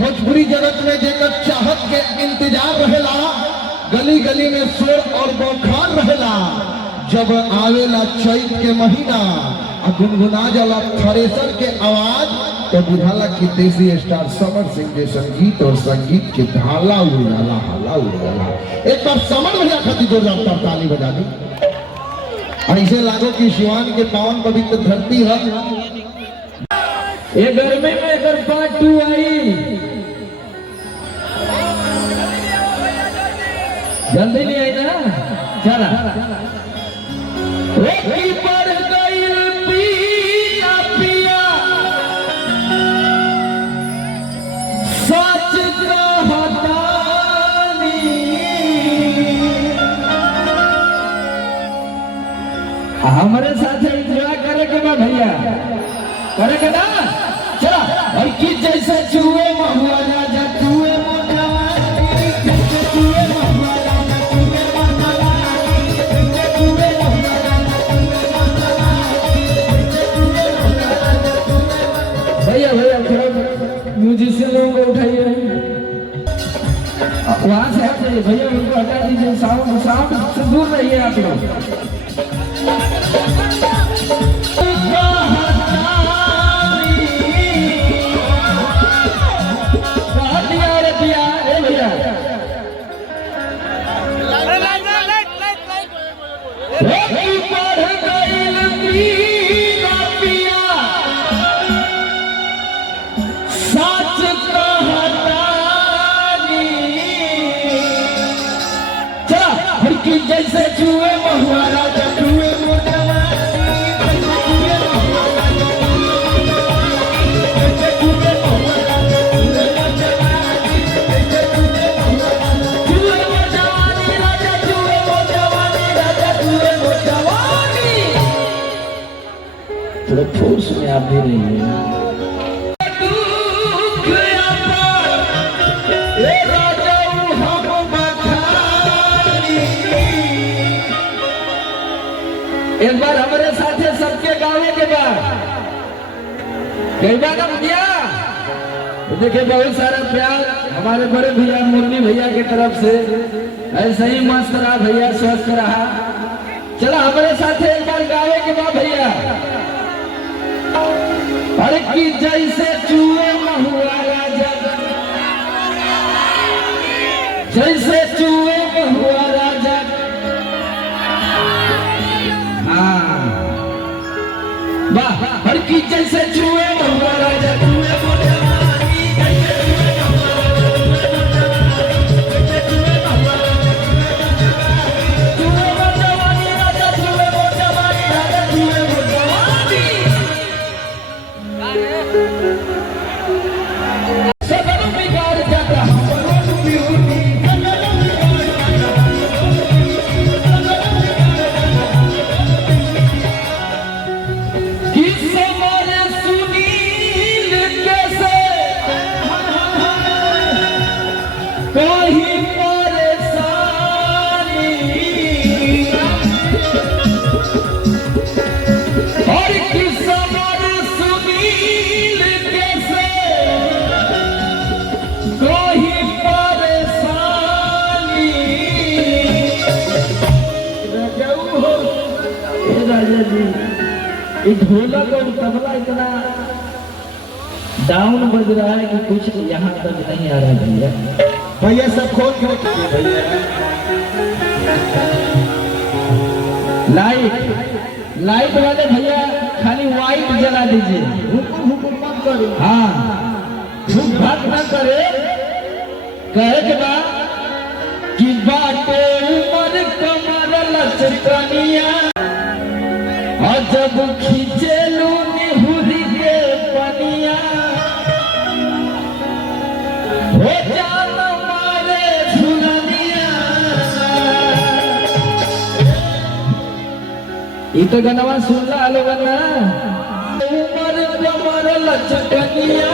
भोजपुरी जगत में जेकर चाहत के इंतजार रहेला, गली गली में शोर और बौखार रहेला। जब आवेला चैत के महीना और गुनगुना जाला थ्रेसर के आवाज, तो बुझाला कि देसी स्टार समर सिंह के संगीत और संगीत के हाला उड़ जाला, हाला उड़ जाला। एक बार समर भैया खातिर जोरदार ताली बजा दी। ऐसे लागो कि शिवान के पावन पवित्र धरती है। ये गर्मी में अगर पार्ट 2 आई, जल्दी नहीं आई ना, चला बढ़ गई पिया पिया सच कहतानी, हमारे साथ एंजॉय करे के बा भैया, करे के ना। चला भाई की जैसे चूहे महुआ राजा चूहे भैया भैया थोड़ा म्यूजिशियन लोगों को उठाइए, वहां से हट जाइए भैया, उनको हटा दीजिए, साउंड साउंड से दूर रहिए आप लोग। जैसे चूहे महुआ राजा चूहे थोड़ा फोर्स में आप भी रही है। एक बार हमारे साथ सबके गावे के बाद कई बार ना भैया, देखिए बहुत सारा प्यार हमारे बड़े भैया मुरली भैया की तरफ से, ऐसे ही मस्त रहा भैया, स्वस्थ रहा। चला हमारे साथ एक बार गावे के बाद भैया, अरे की जैसे चूहे महुआ राजा, जैसे चूहे महुआ राजा, वाह हर की जैसे चूहे महुआ राजा चूहे ढोलक और तबला इतना डाउन बज रहा है कि कुछ यहाँ तक नहीं आ रहा भैया। भैया सब खोल के भैया, लाइट वाले भैया खाली वाइट जला दीजिए, हुकुम मत करो। हाँ धूप भाग न करे, कहे के बाद कि बाटे उमर कमर लचकनिया, और जब खींचेलू निहुरी के पनिया, हो जान मारे झुलनिया। ये तो गनवा सुन ला लोग ना, उमर कमर लचकनिया।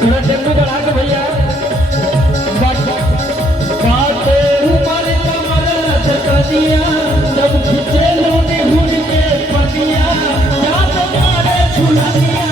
थोड़ा टेम्पो बढ़ा के भैया, बाटे उमर कमर लचकनिया, जब खींचेलू निहुरी के पनिया, जान मारे झुलनिया।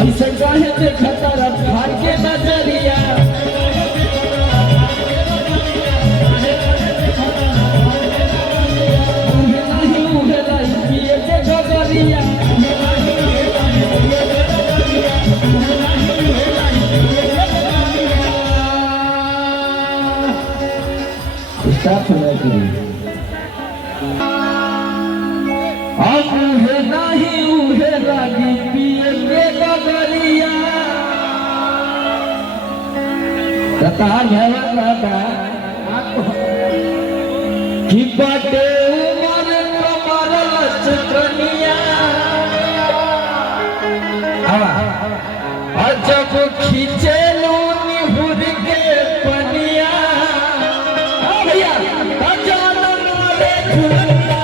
ऐसे काहे देखा तारा फाड़ के नजरिया नहीं उड़े लाई पिए के गगरिया स्टाफ है कि अब उहे नहीं उहे लागी पिए के गगरिया कता घरा कता कि बाटे उमर कमर लचकनिया और जब खींचे लूनी हुर के पनिया भैया अजान मारे झुलिया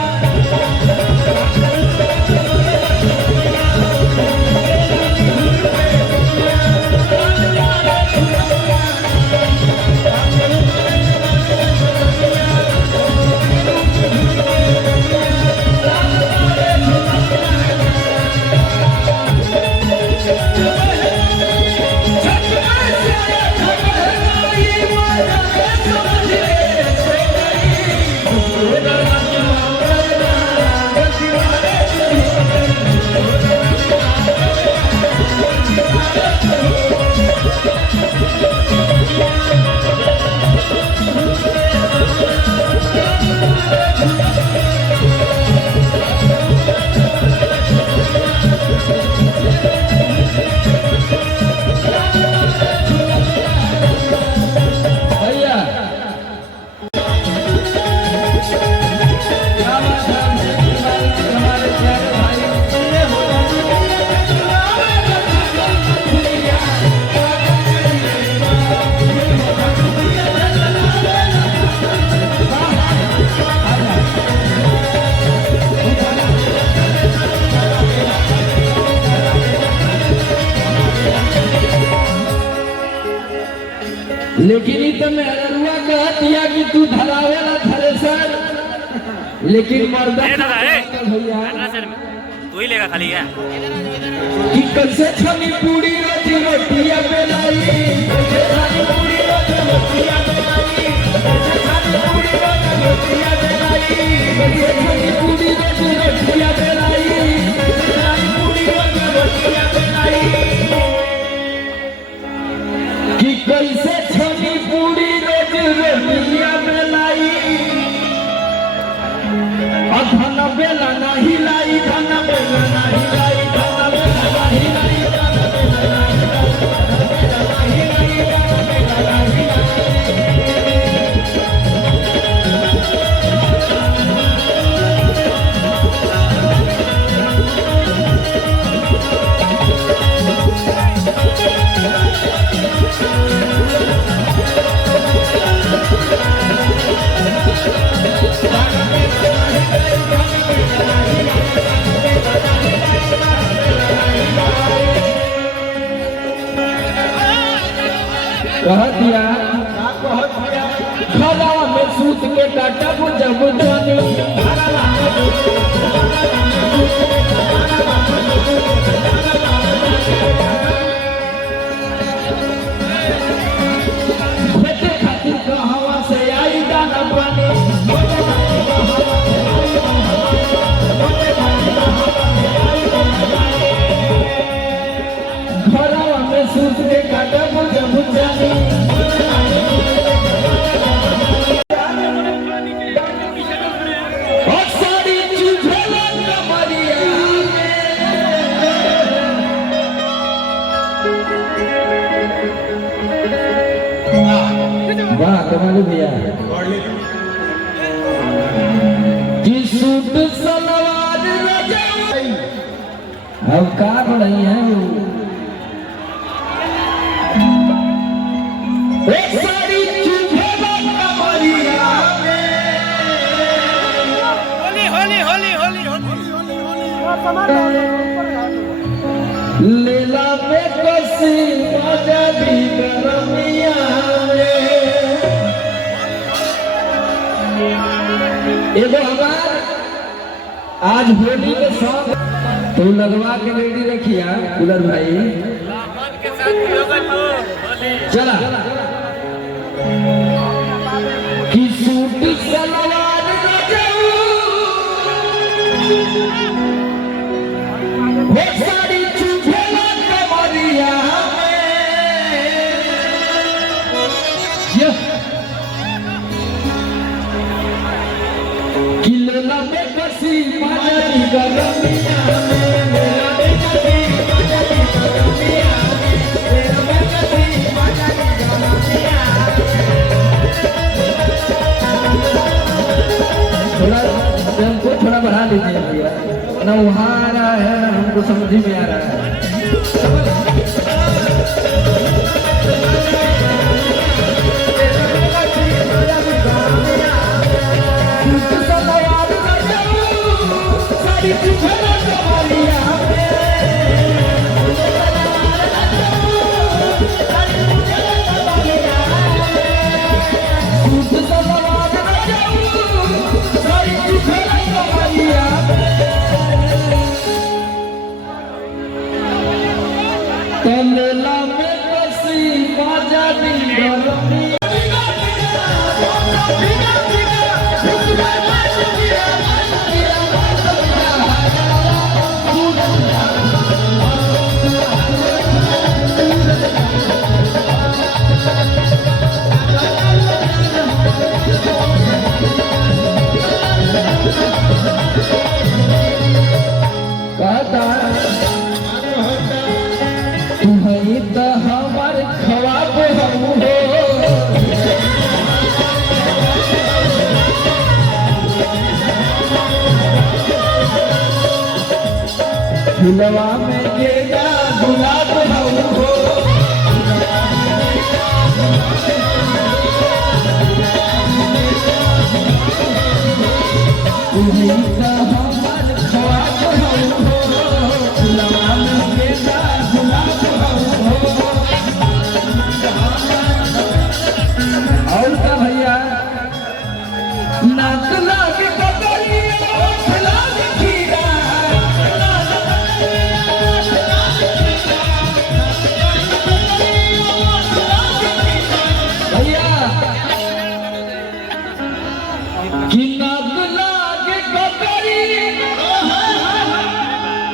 लेकिन ई तो मेहरुआ कहतिया कि तू धरावेला थ्रेसर लेकिन मर्दा भैया तू ही लेगा खाली है कि कैसे छनी पूरी रोटी रोटिया बेलाई कैसे छनी पूरी रोटी रोटिया बेलाई कैसे छनी पूरी रोटी रोटिया बेलाई कैसे छनी पूरी रोटी रोटिया बेलाई कैसे छनी पूरी रोटी रोटिया बेलाई कि कैसे छनी पूरी रोटी रोटिया बेलाई धन बेला नहीं लाई धन बेला नहीं लाई धन बेला नहीं लाई धन बेला नहीं कहतिया खला में सूत के काटा जब जानी बेटे खातिर कहवा से आई दाना पानी खला में सूत के काटा जब जानी वाह कमाल भैया कि सूट सलवार रजाई अब का बढ़ई है एक साड़ी चुभे कमरिया होली होली होली होली लीला में कसी मजा भी करमिया एगो हमार आज होली के सॉन्ग तो लगवा के रेडी रखिया कूलर भाई। मन के साथ होगा तो होली। चला कि सूट सलवार न जाऊं वो साड़ी चुभेला कमरिया में कि लेला में कसी माजरी गरमिया में लेला में कसी माजरी गरमिया में लेला में कसी माजरी गरमिया। थोड़ा टेम्पो थोड़ा बढ़ा लीजिए भैया, ना वहाँ आ रहा है ना हमको समझ में आ रहा है। कलेला में कसी माजरी गरमिया कहता तुम्हें तो हमार ख्वाब हम हो फुलवा में गेंदा गुलाब हम हो तुम्हें तो हमार ख्वाब हम हो फुलवा में गेंदा गुलाब हम हो। और का भैया नाक लाग कतरी ओठ लाग खीरा भैया कि नाक लाग कतरी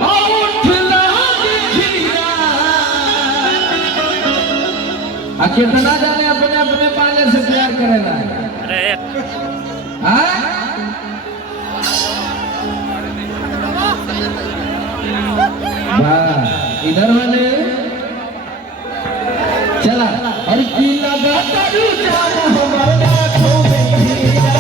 ओठ लाग खीरा। आ कितना जाने अपने अपने पाले से प्यार करेगा। अरे हाँ? वाह, इधर वाले चला और की लगा करू जान हमारे आँखों में हीरा।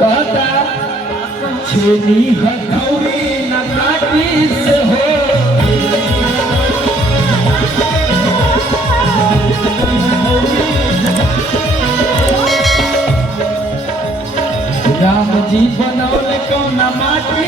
कहता छेनी हथौड़ी न काटी से हो राम जी बनौले कौन माटी